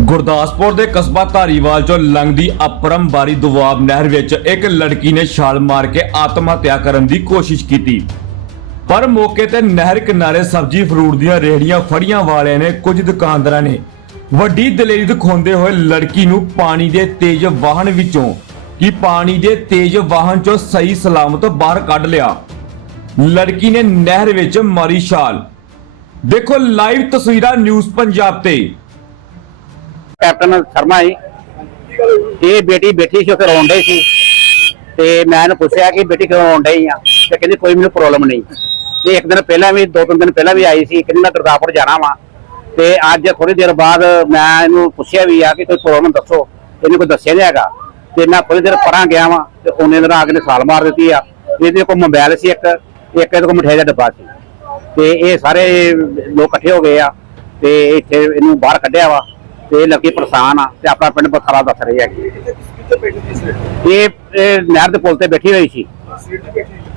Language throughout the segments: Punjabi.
ਗੁਰਦਾਸਪੁਰ ਦੇ ਕਸਬਾ ਧਾਰੀਵਾਲ ਚੋਂ ਲੰਘਦੀ ਅਪਰਮਬਾਰੀ ਦੁਆਬ ਨਹਿਰ ਵਿੱਚ ਇੱਕ ਲੜਕੀ ਨੇ ਛਾਲ ਮਾਰ ਕੇ ਆਤਮ ਹੱਤਿਆ ਕਰਨ ਦੀ ਕੋਸ਼ਿਸ਼ ਕੀਤੀ। ਪਰ ਮੌਕੇ ਤੇ ਨਹਿਰ ਕਿਨਾਰੇ ਸਬਜ਼ੀ ਫਰੂਟ ਦੀਆਂ ਰੇਹੜੀਆਂ ਫੜੀਆਂ ਵਾਲਿਆਂ ਨੇ ਕੁਝ ਦੁਕਾਨਦਾਰਾਂ ਨੇ ਵੱਡੀ ਦਲੇਰੀ ਦਿਖਾਉਂਦੇ ਹੋਏ ਲੜਕੀ ਨੂੰ ਪਾਣੀ ਦੇ ਤੇਜ਼ ਵਾਹਨ ਵਿੱਚੋਂ ਕਿ ਪਾਣੀ ਦੇ ਤੇਜ਼ ਵਾਹਨ ਚੋਂ ਸਹੀ ਸਲਾਮਤ ਬਾਹਰ ਕੱਢ ਲਿਆ। ਲੜਕੀ ਨੇ ਨਹਿਰ ਵਿੱਚ ਮਾਰੀ ਛਾਲ। ਦੇਖੋ ਲਾਈਵ ਤਸਵੀਰਾਂ ਨਿਊਜ਼ ਪੰਜਾਬ ਤੇ। ਕੈਪਟਨ ਸ਼ਰਮਾ ਜੀ। ਇਹ ਬੇਟੀ ਬੈਠੀ ਸੀ, ਉੱਥੇ ਰੋਣ ਡਈ ਸੀ। ਤੇ ਮੈਂ ਇਹਨੂੰ ਪੁੱਛਿਆ ਕਿ ਬੇਟੀ ਕਿਉਂ ਰੋਣ ਡਈ ਆ? ਤੇ ਕਹਿੰਦੀ ਕੋਈ ਮੈਨੂੰ ਪ੍ਰੋਬਲਮ ਨਹੀਂ। ਤੇ ਇੱਕ ਦਿਨ ਪਹਿਲਾਂ ਵੀ, ਦੋ ਤਿੰਨ ਦਿਨ ਪਹਿਲਾਂ ਵੀ ਆਈ ਸੀ। ਕਹਿੰਦੀ ਮੈਂ ਗੁਰਦਾਸਪੁਰ ਜਾਣਾ ਵਾ। ਤੇ ਅੱਜ ਥੋੜੀ ਦੇਰ ਬਾਅਦ ਮੈਂ ਇਹਨੂੰ ਪੁੱਛਿਆ ਵੀ ਆ ਕਿ ਕੋਈ ਪ੍ਰੋਬਲਮ ਦੱਸੋ। ਇਹਨੇ ਕੋਈ ਦੱਸਿਆ ਨਹੀਂ ਹੈਗਾ। ਤੇ ਮੈਂ ਥੋੜੀ ਦੇਰ ਪਰਾਂ ਗਿਆ ਵਾਂ। ਤੇ ਉਹਨੇ ਦਿਨ ਆ ਕੇ ਨੇ ਸਾਲ ਮਾਰ ਦਿੱਤੀ ਆ। ਇਹਦੇ ਕੋਲ ਮੋਬਾਈਲ ਸੀ ਇੱਕ। ਇੱਕ ਇਹਦੇ ਕੋਲ ਮਠਿਆਈ ਦਾ ਡੱਬਾ ਸੀ। ਤੇ ਇਹ ਸਾਰੇ ਲੋਕ ਇਕੱਠੇ ਹੋ ਗਏ ਆ। ਤੇ ਇੱਥੇ ਇਹਨੂੰ ਬਾਹਰ ਕੱਢਿਆ ਵਾ। ਤੇ ਇਹ ਲੜਕੀ ਪਰੇਸ਼ਾਨ ਆ ਤੇ ਆਪਣਾ ਪਿੰਡ ਬਖਰਾ ਦੱਸ ਰਹੇ ਹੈਗੇ। ਇਹ ਇਹ ਨਹਿਰ ਦੇ ਪੁਲ ਤੇ ਬੈਠੀ ਹੋਈ ਸੀ।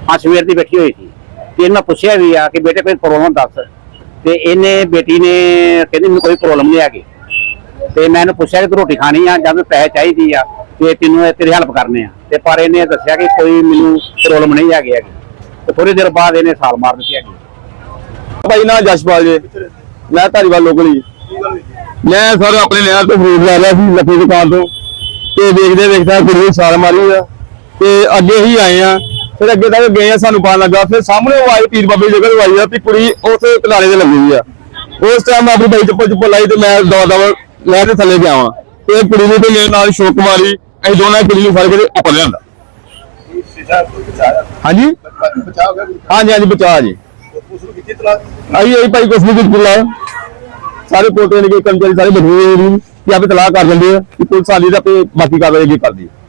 ਹਾਂ, ਸਵੇਰ ਦੀ ਬੈਠੀ ਹੋਈ ਸੀ। ਤੇ ਇਹਨਾਂ ਪੁੱਛਿਆ ਵੀ ਆ ਕਿ ਬੇਟੇ ਕੋਈ ਪ੍ਰੋਬਲਮ ਦੱਸ। ਤੇ ਇਹਨੇ, ਬੇਟੀ ਨੇ ਕਹਿੰਦੀ ਮੈਨੂੰ ਕੋਈ ਪ੍ਰੋਬਲਮ ਨਹੀਂ ਹੈਗੀ। ਤੇ ਮੈਂ ਇਹਨੂੰ ਪੁੱਛਿਆ ਕਿ ਤੂੰ ਰੋਟੀ ਖਾਣੀ ਆ ਜਾਂ ਮੈਨੂੰ ਪੈਸੇ ਚਾਹੀਦੀ ਆ ਤੇ ਤੈਨੂੰ ਇਹ ਤੇਰੀ ਹੈਲਪ ਕਰਨੇ ਆ। ਤੇ ਪਰ ਇਹਨੇ ਦੱਸਿਆ ਕਿ ਕੋਈ ਮੈਨੂੰ ਪ੍ਰੋਬਲਮ ਨਹੀਂ ਹੈਗੀ ਹੈਗੀ। ਤੇ ਥੋੜੀ ਦੇਰ ਬਾਅਦ ਇਹਨੇ ਸਾਲ ਮਾਰ ਦਿੱਤੀ ਹੈਗੀ। ਭਾਈ ਨਾ ਜਸ਼ਪਾਲ ਜੀ, ਮੈਂ ਧਾਰੀਵਾਲ ਲੋਕਲ ਮੈਂ ਸਰ ਆਪਣੇ ਨਹਿਰ ਤੋਂ ਫਰੂਟ ਲੈ ਰਿਹਾ ਸੀ ਲੱਖੀ ਦੁਕਾਨ ਤੋਂ। ਤੇ ਦੇਖਦੇ ਦੇਖਦਾ ਕੁੜੀ ਛਾਲ ਮਾਰੀ ਆ। ਤੇ ਅੱਗੇ ਹੀ ਆਏ ਆ। ਫਿਰ ਅੱਗੇ ਤੱਕ ਗਏ ਆ ਸਾਨੂੰ ਪਤਾ ਲੱਗਾ। ਫਿਰ ਸਾਹਮਣੇ ਉਹ ਆਈ ਪੀਰ ਬਾਬੇ ਦੀ ਜਗ੍ਹਾ ਤੋਂ ਆਈ ਆ ਵੀ ਕੁੜੀ ਉਸ ਕਿਨਾਰੇ ਤੇ ਲੱਗੀ ਆ। ਉਸ ਟਾਈਮ ਆਪਣੀ ਬਾਈ ਚੱਪਲ ਚੁੱਪਲ ਲਾਈ ਤੇ ਮੈਂ ਦਵਾ ਦਵਾ ਨਹਿਰ ਦੇ ਥੱਲੇ ਗਿਆ ਵਾਂ। ਤੇ ਇਹ ਕੁੜੀ ਨੇ ਤੇ ਮੇਰੇ ਨਾਲ ਸ਼ੋਕ ਮਾਰੀ। ਅਸੀਂ ਦੋਨਾਂ ਕੁੜੀ ਨੂੰ ਫੜ ਕੇ ਤੇ ਉੱਪਰ ਲਿਆਂਦਾ। ਹਾਂਜੀ? ਹਾਂਜੀ ਹਾਂਜੀ ਬਚਾ ਜੀ। ਆਈ ਆਈ ਭਾਈ ਕੁਛ ਨਹੀਂ ਕੁਛ ਬੁਲਾ ਸਾਰੇ ਪੋਟੇ ਨੇ ਕਿ ਕਰਮਚਾਰੀ ਸਾਰੇ ਬੈਠੇ ਨੇ, ਕਿ ਆਪੇ ਤਲਾਕ ਕਰ ਦਿੰਦੇ ਆ, ਕਿ ਪੁਲਿਸ ਆਲੀ ਦਾ ਆਪੇ ਬਾਕੀ ਕਾਰਵਾਈ ਅੱਗੇ ਕਰਦੀ ਹੈ